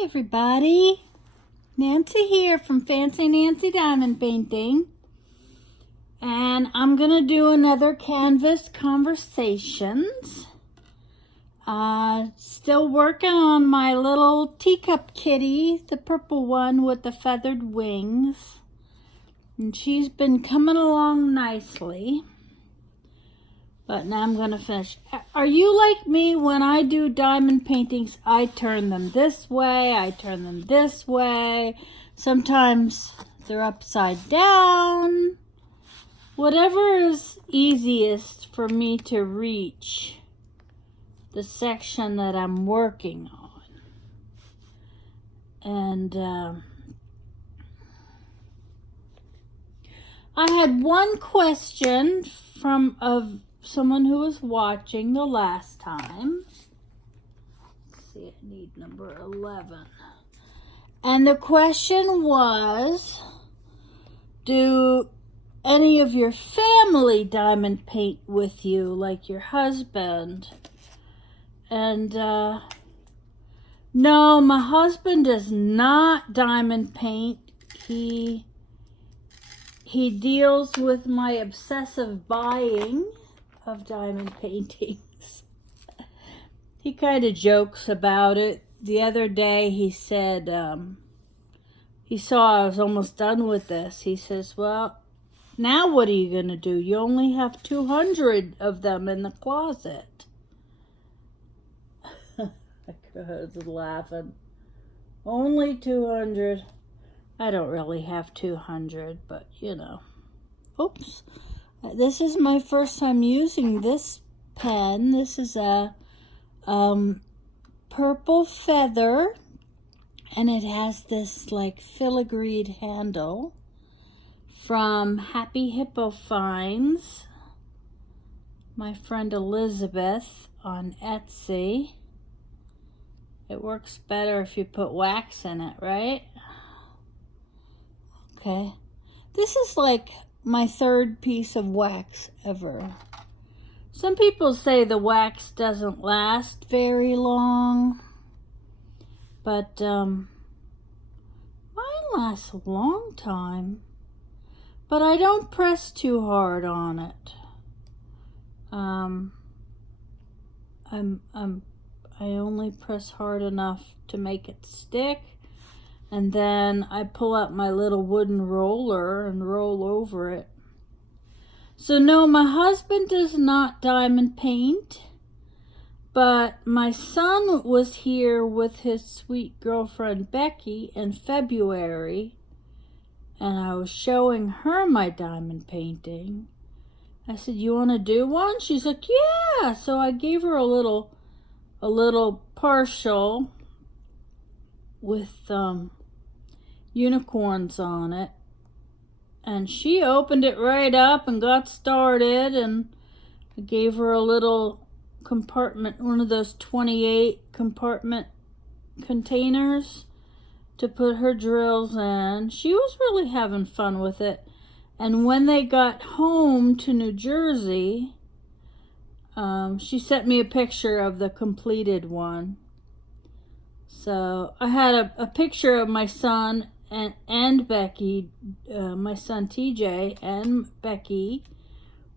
Hi everybody, Nancy here from Fancy Nancy Diamond Painting, and I'm gonna do another canvas conversations. Still working on my little teacup kitty, the purple one with the feathered wings, and she's been coming along nicely. But now I'm going to finish. Are you like me? When I do diamond paintings, I turn them this way, I turn them this way. Sometimes they're upside down. Whatever is easiest for me to reach the section that I'm working on. And I had one question from someone who was watching the last time. Let's see, I need number 11. And the question was, do any of your family diamond paint with you, like your husband? And no, my husband does not diamond paint. He deals with my obsessive buying of diamond paintings. He kind of jokes about it. The other day he said, he saw I was almost done with this. He says, well, now what are you going to do? You only have 200 of them in the closet. I was laughing. Only 200. I don't really have 200, but you know. Oops. This is my first time using this pen. This is a purple feather, and it has this like filigreed handle from Happy Hippo Finds. My friend Elizabeth on Etsy. It works better if you put wax in it, right? Okay. This is like my third piece of wax ever. Some people say the wax doesn't last very long, but mine lasts a long time. But I don't press too hard on it. I only press hard enough to make it stick. And then I pull out my little wooden roller and roll over it. So no, my husband does not diamond paint, but my son was here with his sweet girlfriend Becky in February, and I was showing her my diamond painting. I said, you want to do one? She's like, yeah. So I gave her a little partial with unicorns on it, and she opened it right up and got started, and I gave her a little compartment, one of those 28 compartment containers to put her drills in. She was really having fun with it. And when they got home to New Jersey, she sent me a picture of the completed one. So I had a picture of my son and Becky, my son TJ and Becky,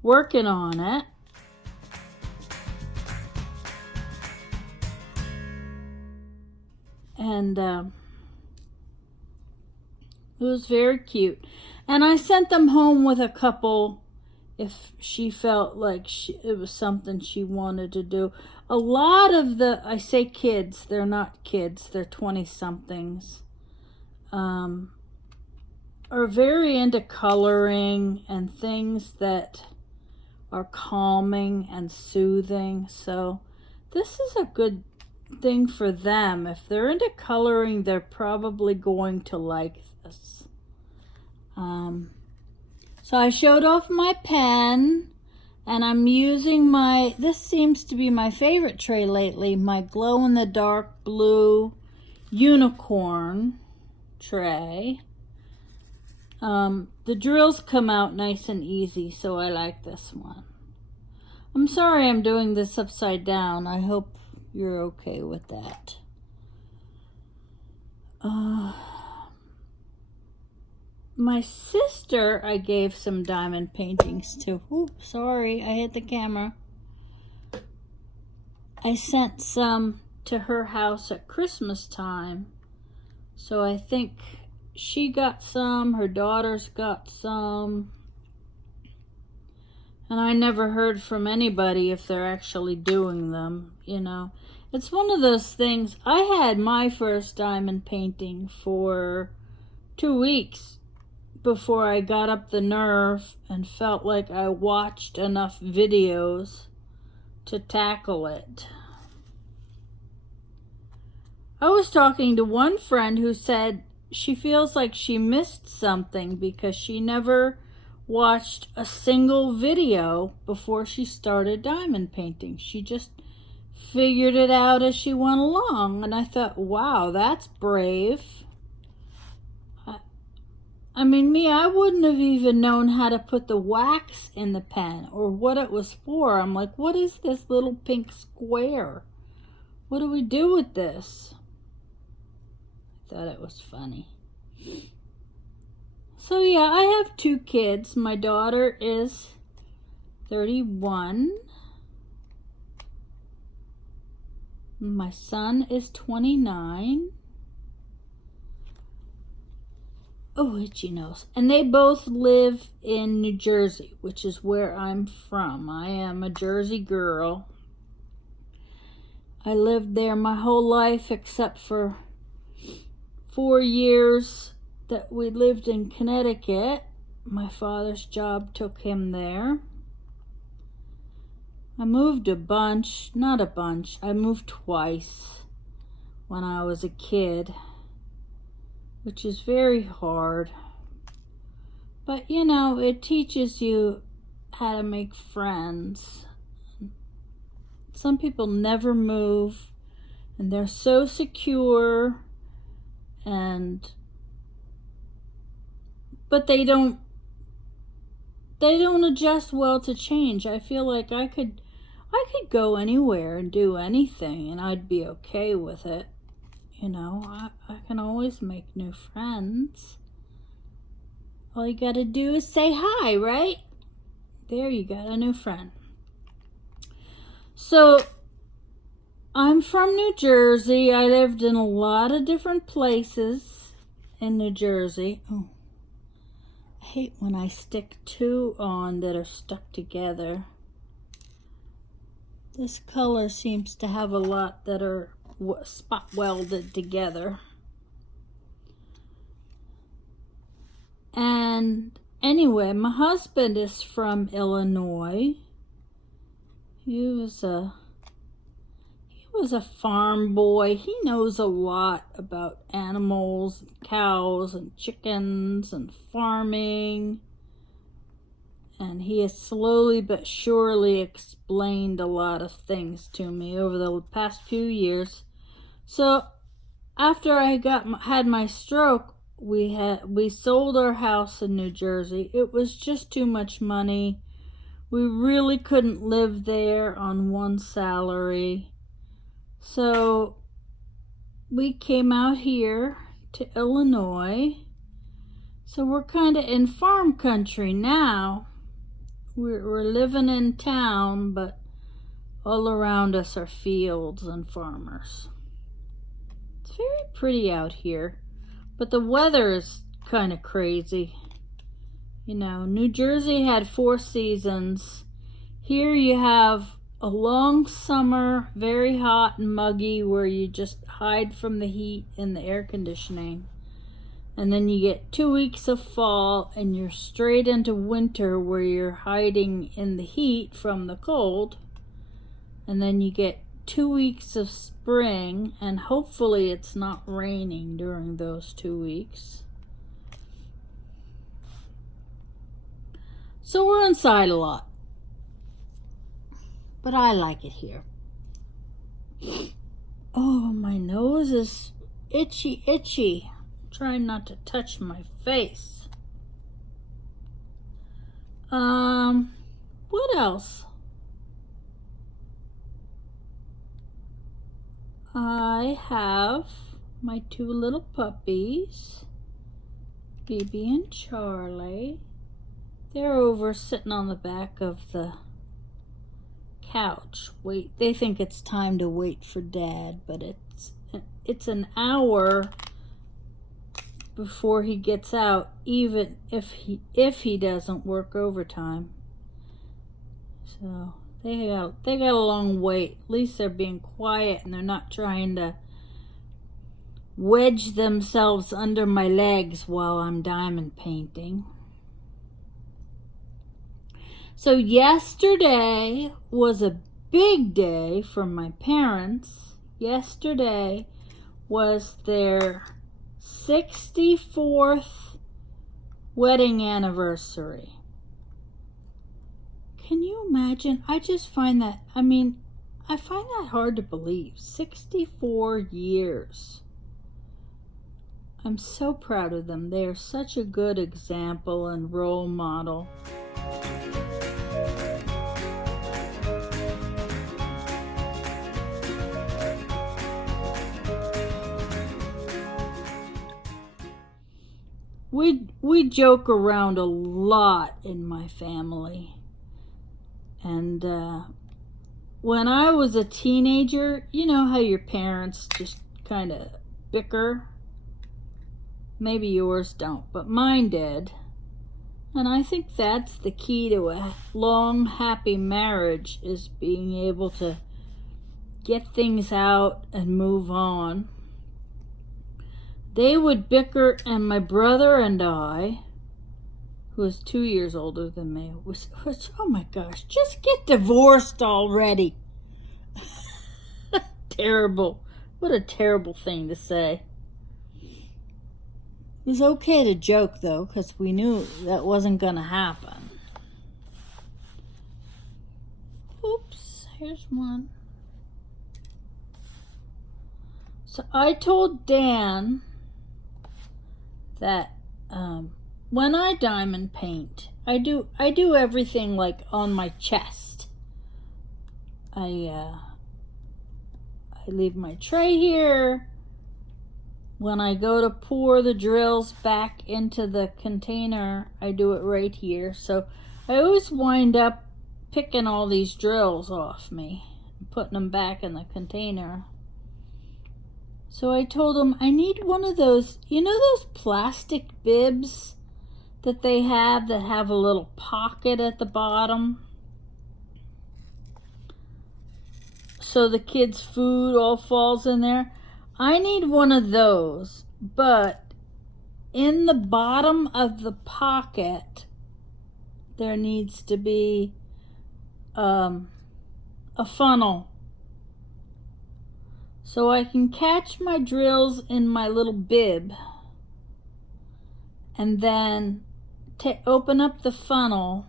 working on it. And it was very cute. And I sent them home with a couple if she felt like it was something she wanted to do. A lot of I say kids, they're not kids, they're 20-somethings, are very into coloring and things that are calming and soothing. So this is a good thing for them. If they're into coloring, they're probably going to like this. So I showed off my pen, and I'm using this seems to be my favorite tray lately, my glow-in-the-dark blue unicorn tray. The drills come out nice and easy, so I like this one. I'm sorry I'm doing this upside down. I hope you're okay with that. my sister, I gave some diamond paintings to. Ooh, sorry, I hit the camera. I sent some to her house at Christmas time. So I think she got some, her daughters got some. And I never heard from anybody if they're actually doing them, you know. It's one of those things. I had my first diamond painting for 2 weeks before I got up the nerve and felt like I watched enough videos to tackle it. I was talking to one friend who said she feels like she missed something because she never watched a single video before she started diamond painting. She just figured it out as she went along. And I thought, wow, that's brave. I mean, I wouldn't have even known how to put the wax in the pen or what it was for. I'm like, what is this little pink square? What do we do with this? I thought it was funny. So yeah, I have 2 kids. My daughter is 31. My son is 29. Oh, itchy nose. And they both live in New Jersey, which is where I'm from. I am a Jersey girl. I lived there my whole life except for 4 years that we lived in Connecticut. My father's job took him there. I moved a bunch, not a bunch, I moved twice when I was a kid, which is very hard. But you know, it teaches you how to make friends. Some people never move and they're so secure but they don't adjust well to change. I feel like I could go anywhere and do anything and I'd be okay with it. You know, I can always make new friends. All you gotta do is say hi, right? There, you got a new friend. So, I'm from New Jersey. I lived in a lot of different places in New Jersey. Oh, I hate when I stick 2 on that are stuck together. This color seems to have a lot that are spot welded together. And anyway, my husband is from Illinois. He was a farm boy. He knows a lot about animals, and cows and chickens and farming. And he has slowly but surely explained a lot of things to me over the past few years. So after I had my stroke, we sold our house in New Jersey. It was just too much money. We really couldn't live there on one salary. So we came out here to Illinois. So we're kind of in farm country now. We're living in town, but all around us are fields and farmers. It's very pretty out here, but the weather is kind of crazy. You know, New Jersey had 4 seasons. Here you have a long summer, very hot and muggy, where you just hide from the heat in the air conditioning. And then you get 2 weeks of fall and you're straight into winter where you're hiding in the heat from the cold. And then you get 2 weeks of spring, and hopefully it's not raining during those 2 weeks. So we're inside a lot. But I like it here. Oh, my nose is itchy. Trying not to touch my face. What else? I have my 2 little puppies. Phoebe and Charlie. They're over sitting on the back of the couch. They think it's time to wait for Dad, but it's an hour before he gets out, even if he doesn't work overtime. So they got a long wait. At least they're being quiet and they're not trying to wedge themselves under my legs while I'm diamond painting. So yesterday was a big day for my parents. Yesterday was their 64th wedding anniversary. Can you imagine? I just find that, I find that hard to believe. 64 years. I'm so proud of them. They are such a good example and role model. We joke around a lot in my family. And when I was a teenager, you know how your parents just kind of bicker? Maybe yours don't, but mine did. And I think that's the key to a long, happy marriage, is being able to get things out and move on. They would bicker, and my brother and I, who is 2 years older than me, was oh my gosh, just get divorced already. Terrible. What a terrible thing to say. It was okay to joke, though, because we knew that wasn't going to happen. Oops, here's one. So I told Dan that when I diamond paint, I do everything like on my chest. I leave my tray here. When I go to pour the drills back into the container, I do it right here. So I always wind up picking all these drills off me and putting them back in the container. So I told him I need one of those, you know those plastic bibs that they have that have a little pocket at the bottom? So the kids' food all falls in there. I need one of those, but in the bottom of the pocket, there needs to be a funnel. So I can catch my drills in my little bib and then open up the funnel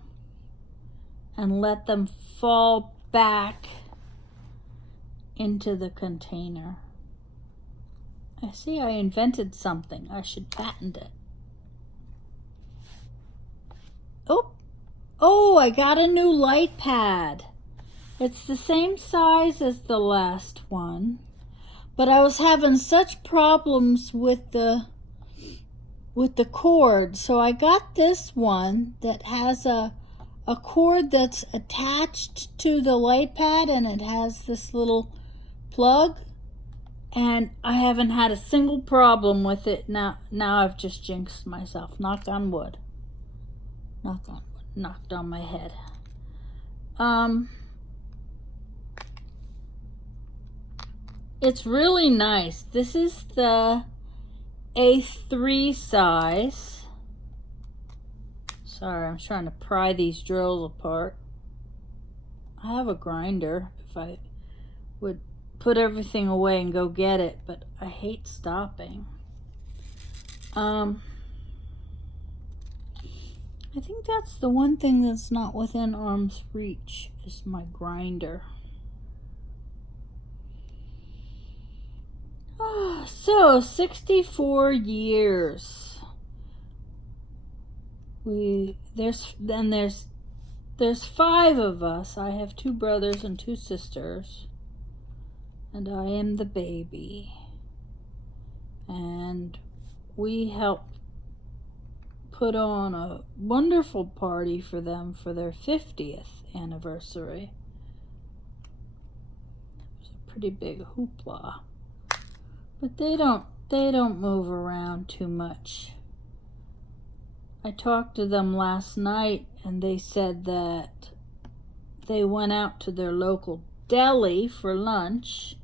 and let them fall back into the container. I see I invented something. I should patent it. Oh, I got a new light pad. It's the same size as the last one, but I was having such problems with the cord, so I got this one that has a cord that's attached to the light pad, and it has this little plug. And I haven't had a single problem with it. Now I've just jinxed myself. Knock on wood. Knock on wood. Knocked on my head. It's really nice. This is the A3 size. Sorry, I'm trying to pry these drills apart. I have a grinder if I would put everything away and go get it, but I hate stopping. I think that's the one thing that's not within arm's reach, is my grinder. So 64 years. There's 5 of us. I have 2 brothers and 2 sisters. And I am the baby. And we help put on a wonderful party for them for their 50th anniversary. It was a pretty big hoopla. But they don't move around too much. I talked to them last night and they said that they went out to their local deli for lunch,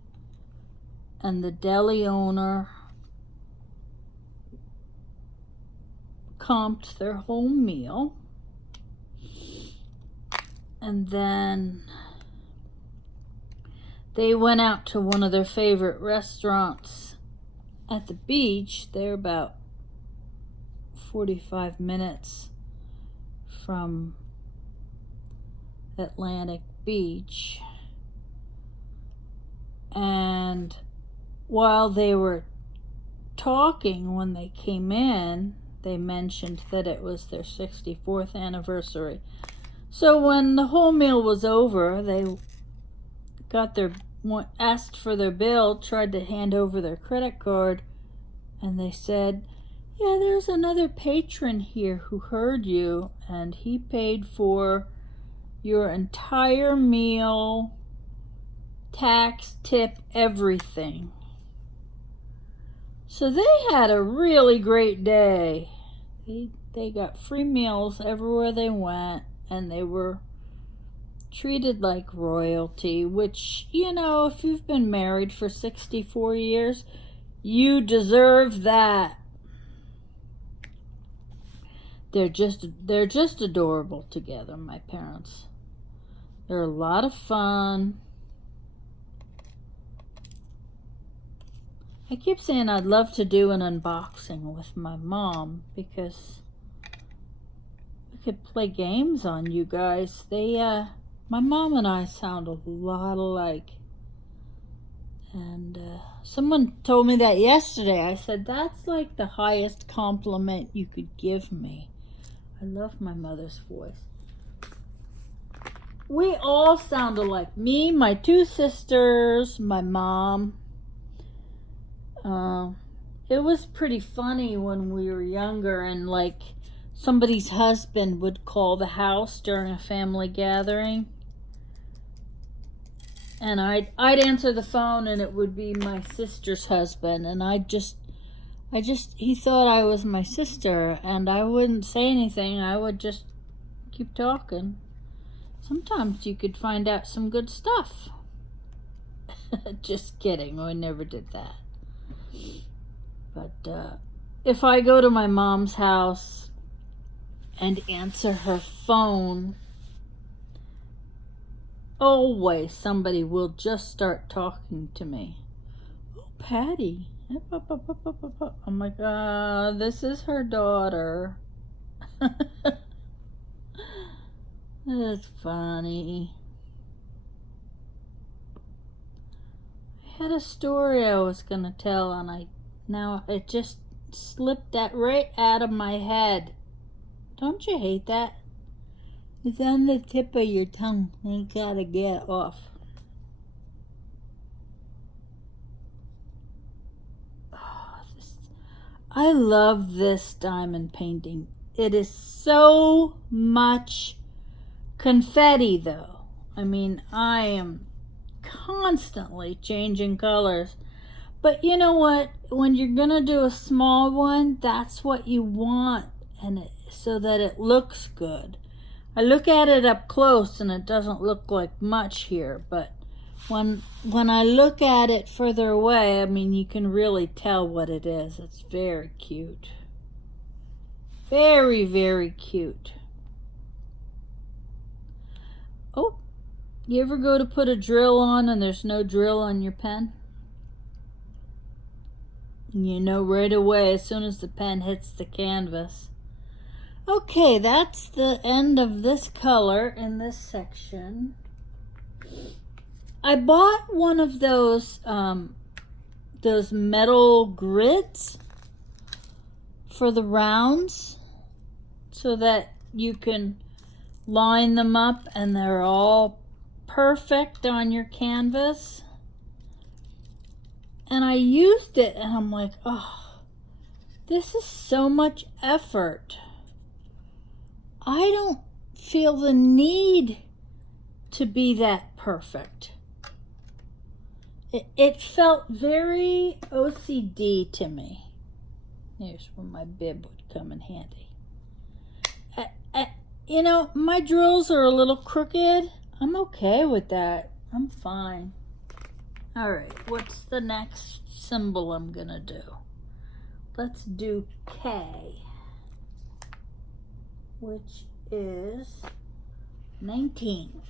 and the deli owner comped their whole meal. And then they went out to one of their favorite restaurants at the beach. They're about 45 minutes from Atlantic Beach. And while they were talking, when they came in, they mentioned that it was their 64th anniversary. So when the whole meal was over, they asked for their bill, tried to hand over their credit card, and they said, "Yeah, there's another patron here who heard you, and he paid for your entire meal, tax, tip, everything." So they had a really great day. They got free meals everywhere they went, and they were treated like royalty, which, you know, if you've been married for 64 years, you deserve that. They're just adorable together, my parents. They're a lot of fun. I keep saying I'd love to do an unboxing with my mom because we could play games on you guys. My mom and I sound a lot alike. And someone told me that yesterday. I said, that's like the highest compliment you could give me. I love my mother's voice. We all sound alike. Me, my two sisters, my mom. It was pretty funny when we were younger, and like somebody's husband would call the house during a family gathering, and I'd answer the phone, and it would be my sister's husband, and he thought I was my sister, and I wouldn't say anything. I would just keep talking. Sometimes you could find out some good stuff. Just kidding, I never did that. But if I go to my mom's house and answer her phone, always somebody will just start talking to me. "Oh, Patty." I'm like, this is her daughter. That's funny. I had a story I was going to tell, and now it just slipped that right out of my head. Don't you hate that? It's on the tip of your tongue. You gotta get off. I love this diamond painting. It is so much confetti, though. I mean, I am constantly changing colors. But you know what? When you're gonna do a small one, that's what you want, so that it looks good. I look at it up close and it doesn't look like much here, but when I look at it further away, I mean, you can really tell what it is. It's very cute. Very, very cute. Oh, you ever go to put a drill on and there's no drill on your pen? You know right away as soon as the pen hits the canvas. Okay, that's the end of this color in this section. I bought one of those metal grids for the rounds so that you can line them up and they're all perfect on your canvas. And I used it and I'm like, oh, this is so much effort. I don't feel the need to be that perfect. It felt very OCD to me. Here's where my bib would come in handy. You know, my drills are a little crooked. I'm okay with that. I'm fine. All right, what's the next symbol I'm gonna do? Let's do K, which is 19.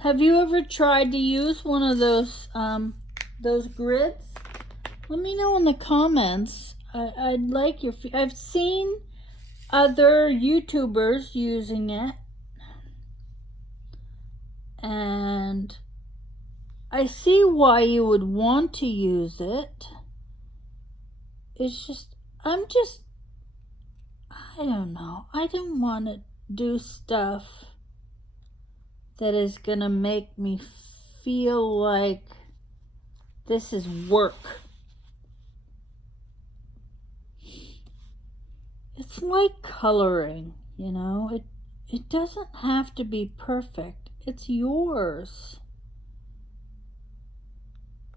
Have you ever tried to use one of those grids? Let me know in the comments. I'd like your. I've seen other YouTubers using it, and I see why you would want to use it. It's just, I don't know. I don't want to do stuff that is gonna make me feel like this is work. It's like coloring, you know. It doesn't have to be perfect. It's yours.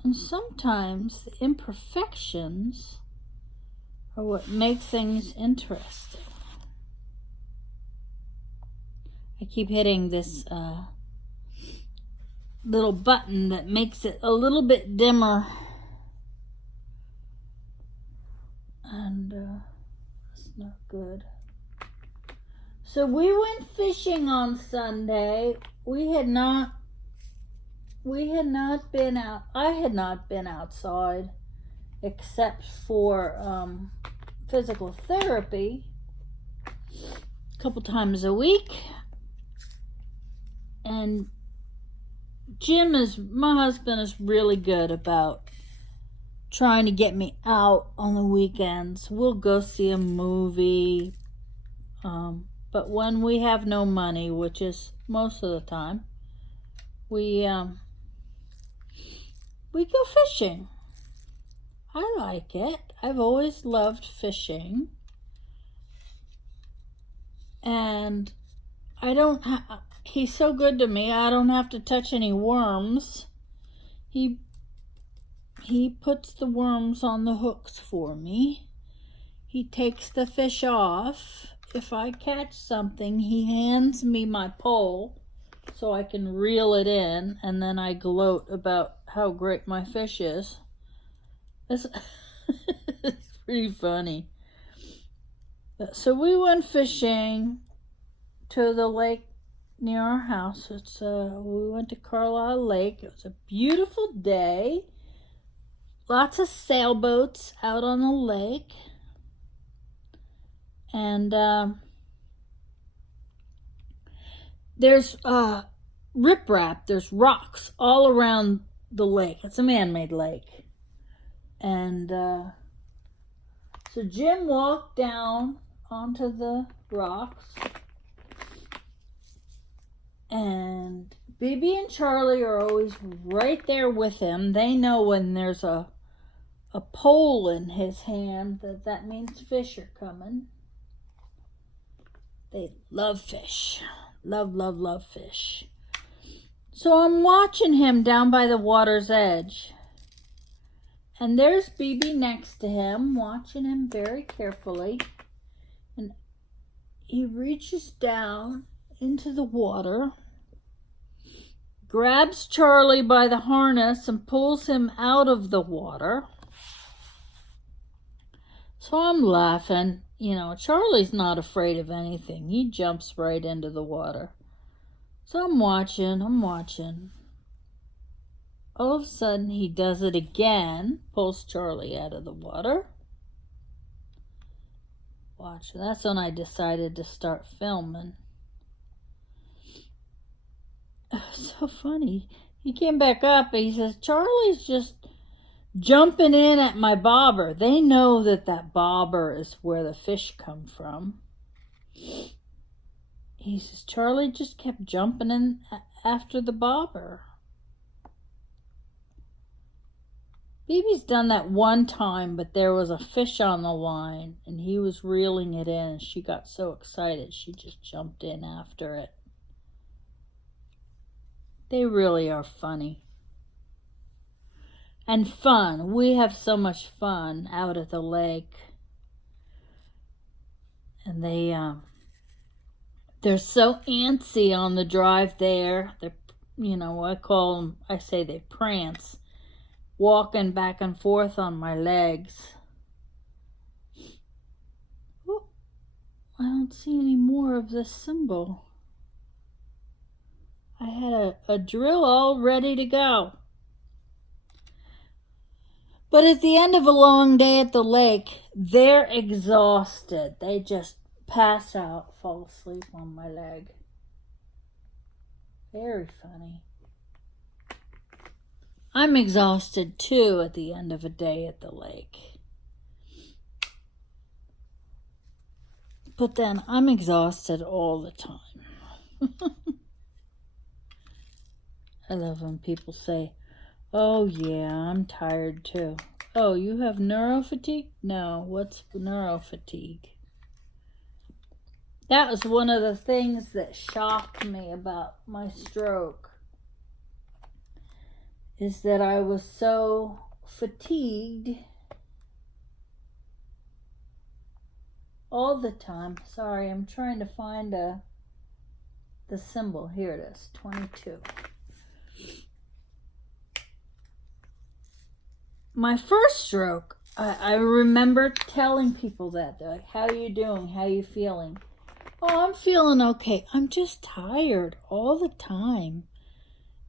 And sometimes the imperfections are what make things interesting. I keep hitting this little button that makes it a little bit dimmer. And that's not good. So we went fishing on Sunday. We had not been out. I had not been outside except for physical therapy a couple times a week. And my husband is really good about trying to get me out on the weekends. We'll go see a movie. But when we have no money, which is most of the time, we go fishing. I like it. I've always loved fishing. And he's so good to me, I don't have to touch any worms. He puts the worms on the hooks for me. He takes the fish off. If I catch something, he hands me my pole so I can reel it in, and then I gloat about how great my fish is. It's pretty funny. So we went fishing to the lake near our house. We went to Carlisle Lake. It was a beautiful day. Lots of sailboats out on the lake. And there's riprap. There's rocks all around the lake. It's a man-made lake. And so Jim walked down onto the rocks. And Bibi and Charlie are always right there with him. They know when there's a pole in his hand that means fish are coming. They love fish. Love, love, love fish. So I'm watching him down by the water's edge. And there's Bibi next to him, watching him very carefully. And he reaches down into the water, grabs Charlie by the harness and pulls him out of the water. So I'm laughing. You know, Charlie's not afraid of anything. He jumps right into the water. So I'm watching. All of a sudden, he does it again, pulls Charlie out of the water. Watch, that's when I decided to start filming. So funny. He came back up and he says, Charlie's just jumping in at my bobber. They know that bobber is where the fish come from. He says, Charlie just kept jumping in after the bobber. Phoebe's done that one time, but there was a fish on the line and he was reeling it in. She got so excited she just jumped in after it. They really are funny. And fun. We have so much fun out at the lake. And they're so antsy on the drive there. They're, I say they prance, walking back and forth on my legs. Oh, I don't see any more of this symbol. I had a drill all ready to go. But at the end of a long day at the lake, they're exhausted. They just pass out, fall asleep on my leg. Very funny. I'm exhausted too at the end of a day at the lake. But then I'm exhausted all the time. I love when people say, "Oh yeah, I'm tired too." Oh, you have neurofatigue? No, what's neurofatigue? That was one of the things that shocked me about my stroke, is that I was so fatigued all the time. Sorry, I'm trying to find the symbol. Here it is, 22. My first stroke, I remember telling people that. They're like, "How are you doing? How are you feeling?" "Oh, I'm feeling okay. I'm just tired all the time."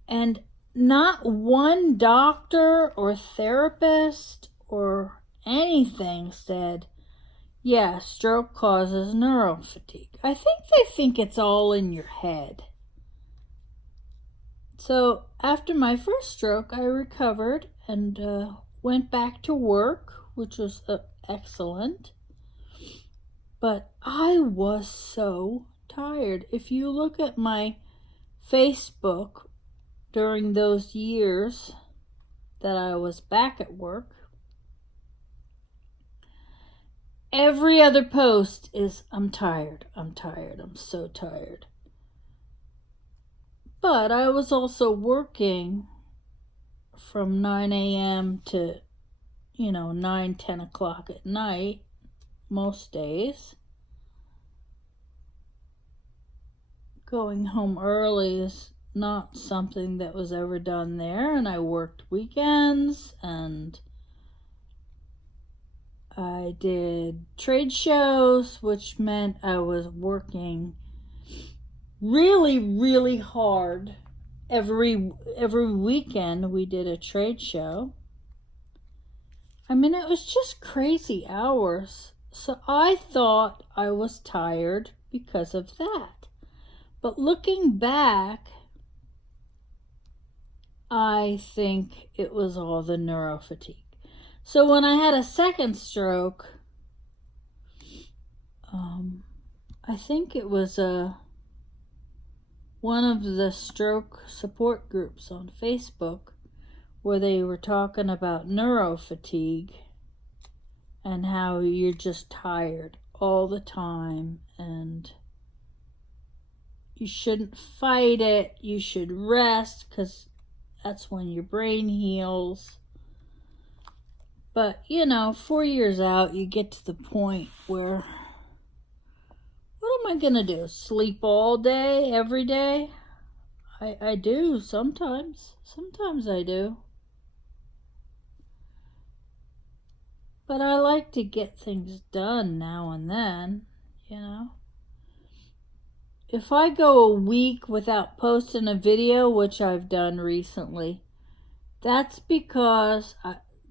And not one doctor or therapist or anything said, "Yeah, stroke causes neurofatigue." I think they think it's all in your head. So after my first stroke, I recovered and went back to work, which was excellent. But I was so tired. If you look at my Facebook during those years that I was back at work, every other post is, "I'm tired, I'm tired, I'm so tired." But I was also working from 9 a.m. to, 9, 10 o'clock at night most days. Going home early is not something that was ever done there, and I worked weekends, and I did trade shows, which meant I was working really, really hard. Every weekend we did a trade show. I mean, it was just crazy hours. So I thought I was tired because of that. But looking back, I think it was all the neurofatigue. So when I had a second stroke, I think it was one of the stroke support groups on Facebook where they were talking about neurofatigue and how you're just tired all the time and you shouldn't fight it. You should rest because that's when your brain heals. But, 4 years out, you get to the point where, what am I going to do? Sleep all day, every day? I do sometimes. Sometimes I do. But I like to get things done now and then, If I go a week without posting a video, which I've done recently, that's because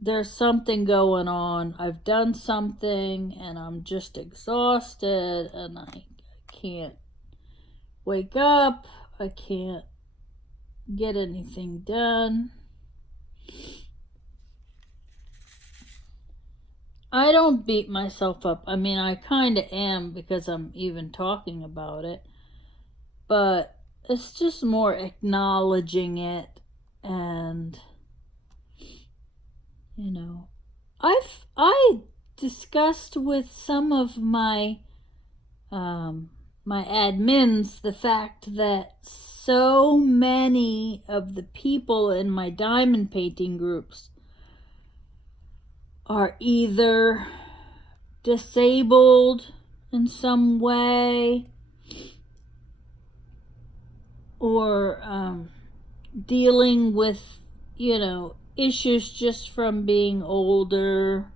there's something going on. I've done something and I'm just exhausted and I can't wake up. I can't get anything done. I don't beat myself up. I mean, I kind of am because I'm even talking about it. But it's just more acknowledging it and You know, I discussed with some of my my admins the fact that so many of the people in my diamond painting groups are either disabled in some way or dealing with, you know, issues just from being older.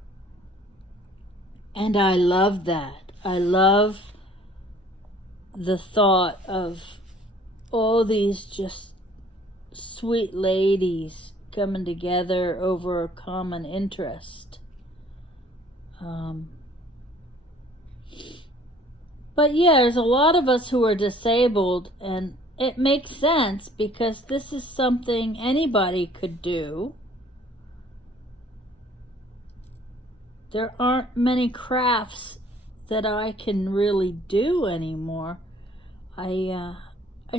And I love that. I love the thought of all these just sweet ladies coming together over a common interest. But yeah, there's a lot of us who are disabled, and it makes sense because this is something anybody could do. There aren't many crafts that I can really do anymore. I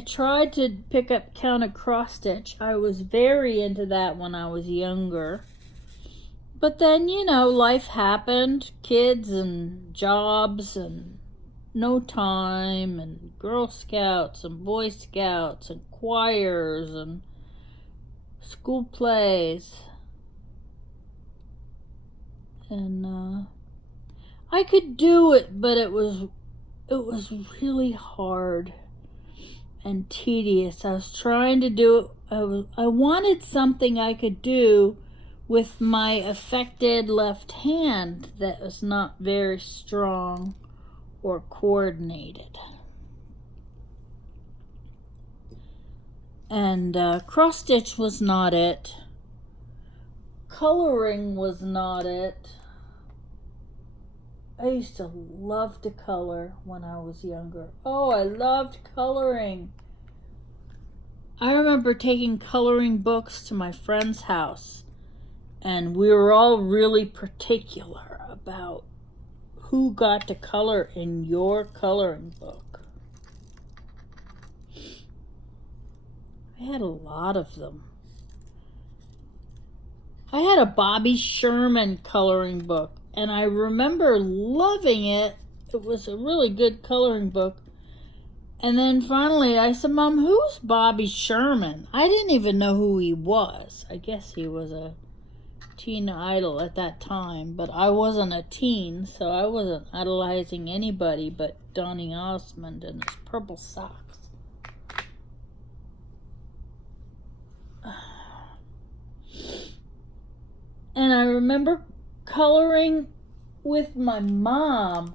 tried to pick up counted cross stitch. I was very into that when I was younger. But then, you know, life happened, kids and jobs and no time and Girl Scouts and Boy Scouts and choirs and school plays. And I could do it, but it was really hard and tedious. I was trying to do it. I wanted something I could do with my affected left hand that was not very strong or coordinated. And cross stitch was not it. Coloring was not it. I used to love to color when I was younger. Oh, I loved coloring. I remember taking coloring books to my friend's house, and we were all really particular about who got to color in your coloring book. I had a lot of them. I had a Bobby Sherman coloring book, and I remember loving it. It was a really good coloring book. And then finally I said, Mom, who's Bobby Sherman? I didn't even know who he was. I guess he was a teen idol at that time, but I wasn't a teen, so I wasn't idolizing anybody but Donny Osmond and his purple socks. And I remember coloring with my mom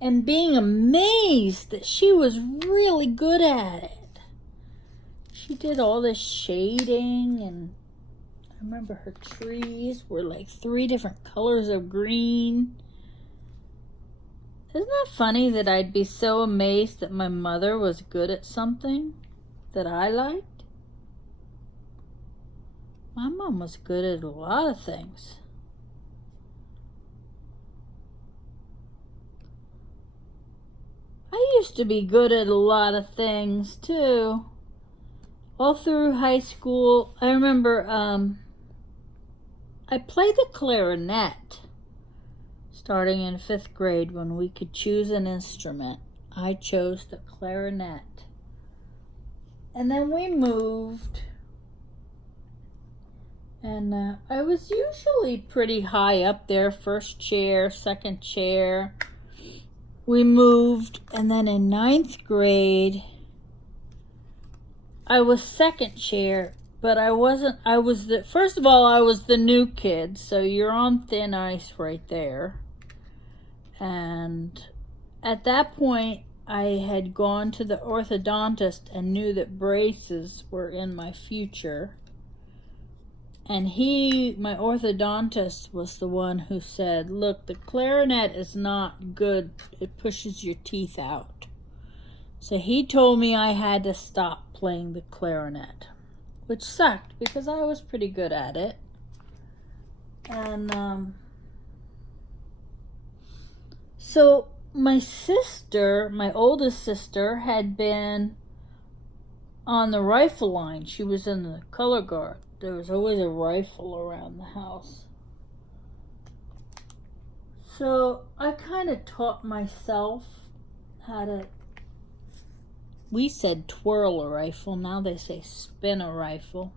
and being amazed that she was really good at it. She did all this shading, and I remember her trees were like 3 different colors of green. Isn't that funny that I'd be so amazed that my mother was good at something that I liked? My mom was good at a lot of things. I used to be good at a lot of things too. All through high school, I remember I played the clarinet starting in 5th grade when we could choose an instrument. I chose the clarinet. And then we moved, and I was usually pretty high up there, 1st chair, 2nd chair. We moved, and then in 9th grade, I was 2nd chair, but I wasn't, first of all, I was the new kid, so you're on thin ice right there. And at that point, I had gone to the orthodontist and knew that braces were in my future. And my orthodontist was the one who said, look, the clarinet is not good. It pushes your teeth out. So he told me I had to stop playing the clarinet, which sucked because I was pretty good at it. And so my sister, my oldest sister, had been on the rifle line. She was in the color guard. there was always a rifle around the house. So I kind of taught myself how to, we said twirl a rifle, now they say spin a rifle.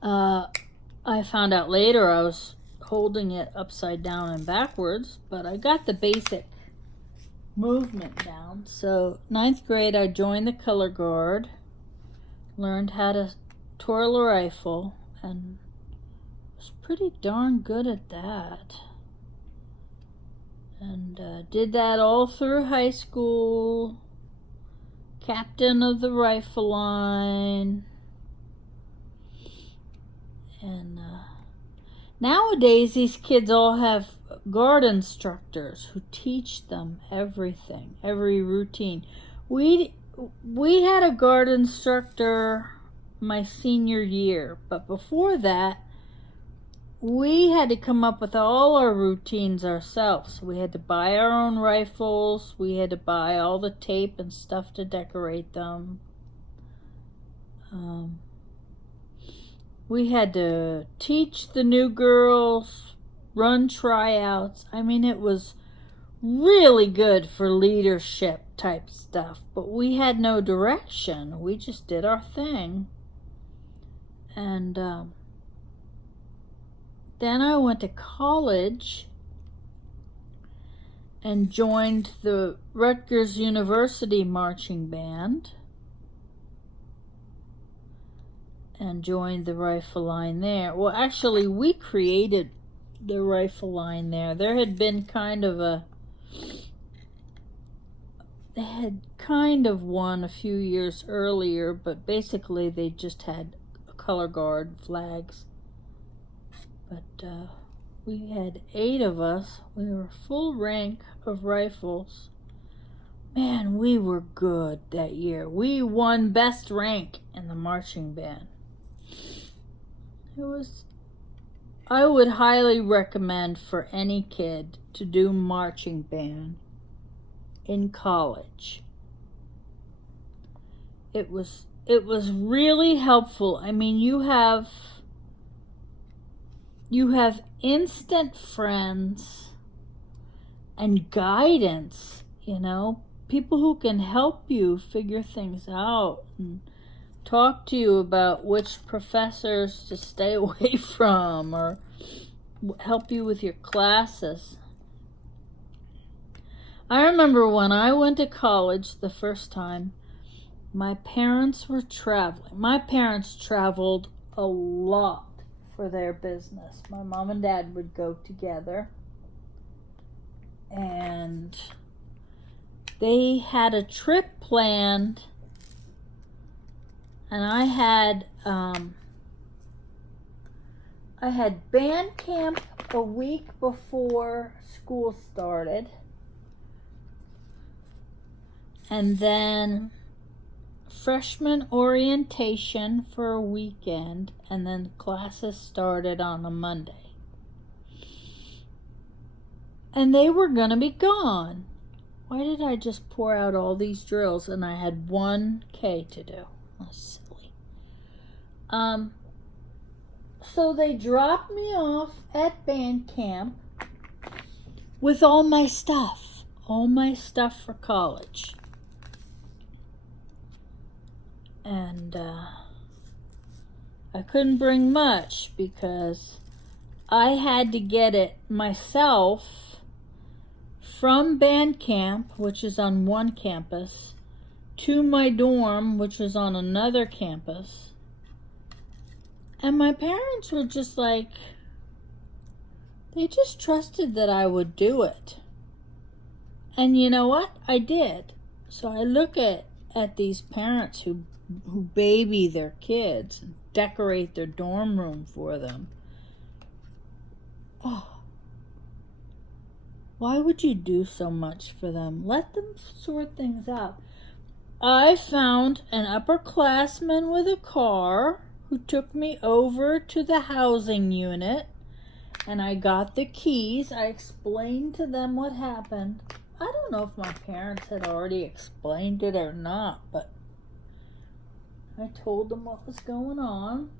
I found out later I was holding it upside down and backwards, but I got the basic movement down. So 9th grade I joined the color guard, learned how to twirl a rifle, and was pretty darn good at that. And did that all through high school, captain of the rifle line. And nowadays these kids all have guard instructors who teach them everything, every routine. We had a guard instructor my senior year, but before that we had to come up with all our routines ourselves. We had to buy our own rifles, we had to buy all the tape and stuff to decorate them. We had to teach the new girls, run tryouts. I mean, it was really good for leadership type stuff, but we had no direction. We just did our thing. And then I went to college and joined the Rutgers University marching band and joined the rifle line there. Well, actually, we created the rifle line there. There had been they had kind of one a few years earlier, but basically they just had color guard flags. But we had 8 of us. We were full rank of rifles. Man, we were good that year. We won best rank in the marching band. I would highly recommend for any kid to do marching band in college. It was really helpful. I mean, you have instant friends and guidance, people who can help you figure things out and talk to you about which professors to stay away from or help you with your classes. I remember when I went to college the first time, my parents were traveling. My parents traveled a lot for their business. My mom and dad would go together, and they had a trip planned, and I had band camp a week before school started, and then freshman orientation for a weekend, and then classes started on a Monday. And they were going to be gone. Why did I just pour out all these drills and I had 1K to do? That's silly. So they dropped me off at band camp with all my stuff for college. And I couldn't bring much because I had to get it myself from band camp, which is on one campus, to my dorm, which was on another campus. And my parents were just like, they just trusted that I would do it. And you know what? I did. So I look at these parents who baby their kids and decorate their dorm room for them. Oh, why would you do so much for them? Let them sort things out. I found an upperclassman with a car who took me over to the housing unit, and I got the keys. I explained to them what happened. I don't know if my parents had already explained it or not, but I told them what was going on.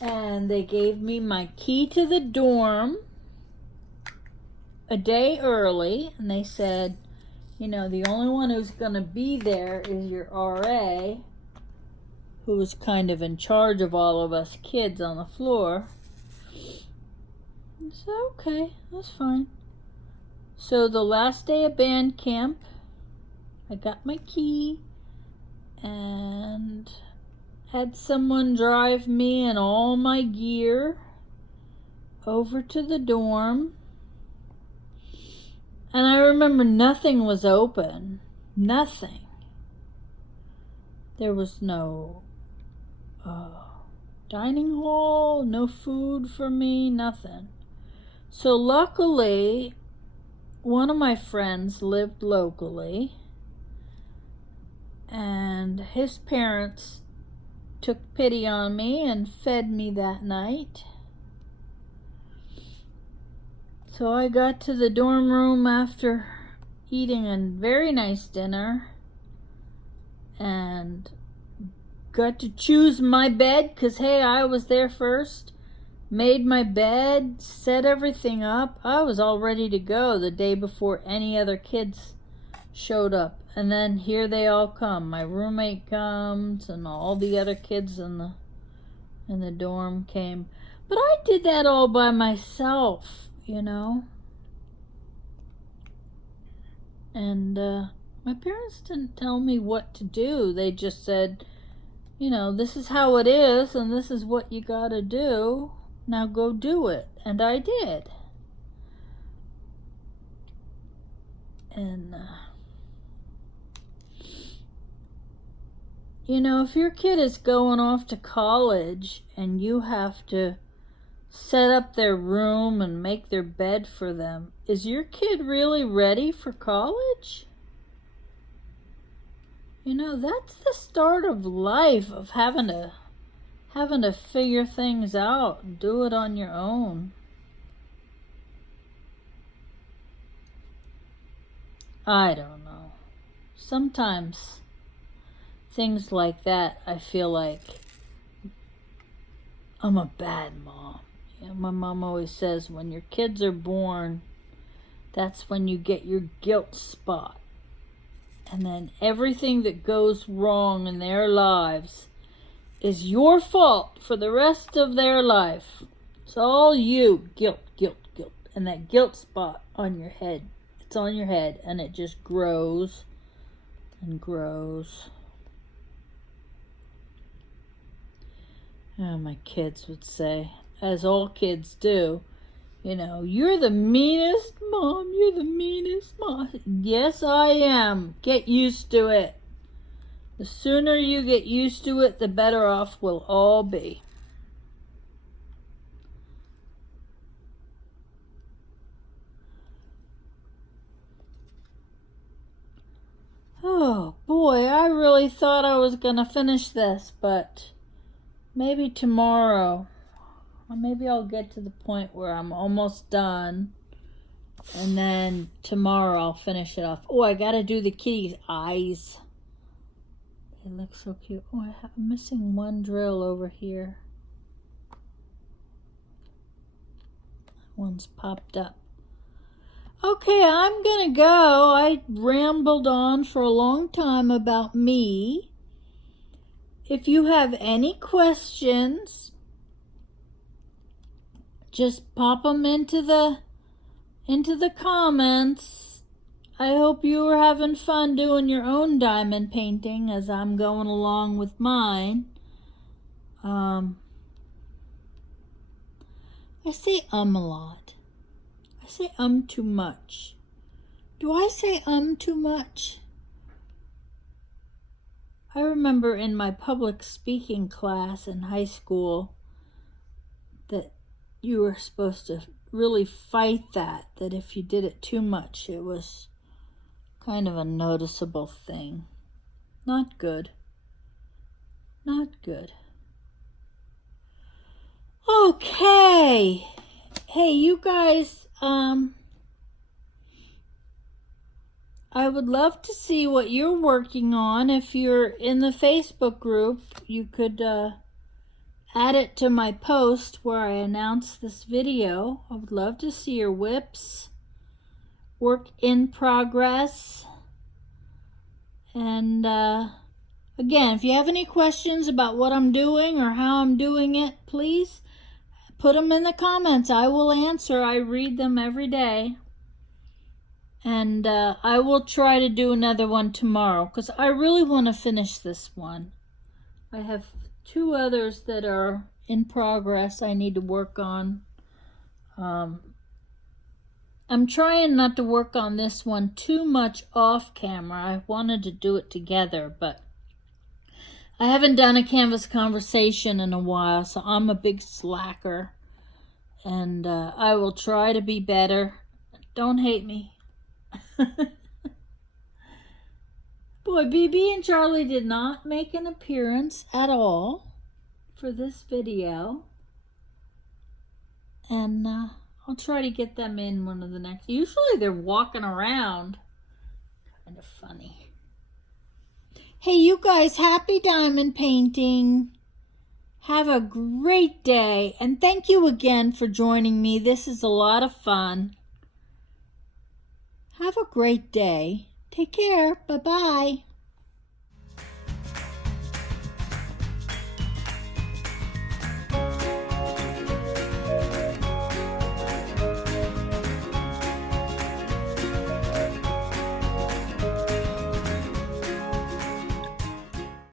And they gave me my key to the dorm a day early. And they said, you know, the only one who's going to be there is your RA, who was kind of in charge of all of us kids on the floor. I said, okay, that's fine. So the last day of band camp, I got my key and had someone drive me and all my gear over to the dorm. And I remember nothing was open. Nothing. There was no dining hall, no food for me, nothing. So luckily, one of my friends lived locally, and his parents took pity on me and fed me that night. So I got to the dorm room after eating a very nice dinner and got to choose my bed because, hey, I was there first. Made my bed, set everything up. I was all ready to go the day before any other kids showed up. And then here they all come. My roommate comes and all the other kids in the dorm came. But I did that all by myself, you know. And my parents didn't tell me what to do. They just said, you know, this is how it is and this is what you gotta do. Now go do it. And I did. And, you know, if your kid is going off to college and you have to set up their room and make their bed for them, is your kid really ready for college? You know, that's the start of life, of having to figure things out and do it on your own. I don't know. Sometimes things like that, I feel like I'm a bad mom. You know, my mom always says when your kids are born, that's when you get your guilt spot. And then everything that goes wrong in their lives is your fault for the rest of their life. It's all you. Guilt, guilt, guilt. And that guilt spot on your head, it's on your head and it just grows and grows. Oh, my kids would say, as all kids do, you know, you're the meanest mom, you're the meanest mom. Yes, I am. Get used to it. The sooner you get used to it, the better off we'll all be. Oh boy, I really thought I was gonna finish this, but maybe tomorrow. Or maybe I'll get to the point where I'm almost done. And then tomorrow I'll finish it off. Oh, I gotta do the kitty's eyes. They look so cute. Oh, I'm missing one drill over here. One's popped up. Okay, I'm gonna go. I rambled on for a long time about me. If you have any questions, just pop them into the comments. I hope you are having fun doing your own diamond painting as I'm going along with mine. I say a lot. I say too much. Do I say too much? I remember in my public speaking class in high school that you were supposed to really fight that if you did it too much, it was kind of a noticeable thing. Not good. Not good. Okay. Hey, you guys, I would love to see what you're working on. If you're in the Facebook group, you could add it to my post where I announce this video. I would love to see your whips, work in progress. And again, if you have any questions about what I'm doing or how I'm doing it, please put them in the comments. I will answer. I read them every day. And I will try to do another one tomorrow because I really want to finish this one. I have 2 others that are in progress I need to work on. I'm trying not to work on this one too much off camera. I wanted to do it together, but I haven't done a Canvas conversation in a while, so I'm a big slacker. And I will try to be better. Don't hate me. Boy, BB and Charlie did not make an appearance at all for this video. And I'll try to get them in one of the next. Usually they're walking around. Kind of funny. Hey, you guys, happy diamond painting. Have a great day. And thank you again for joining me. This is a lot of fun. Have a great day. Take care. Bye-bye.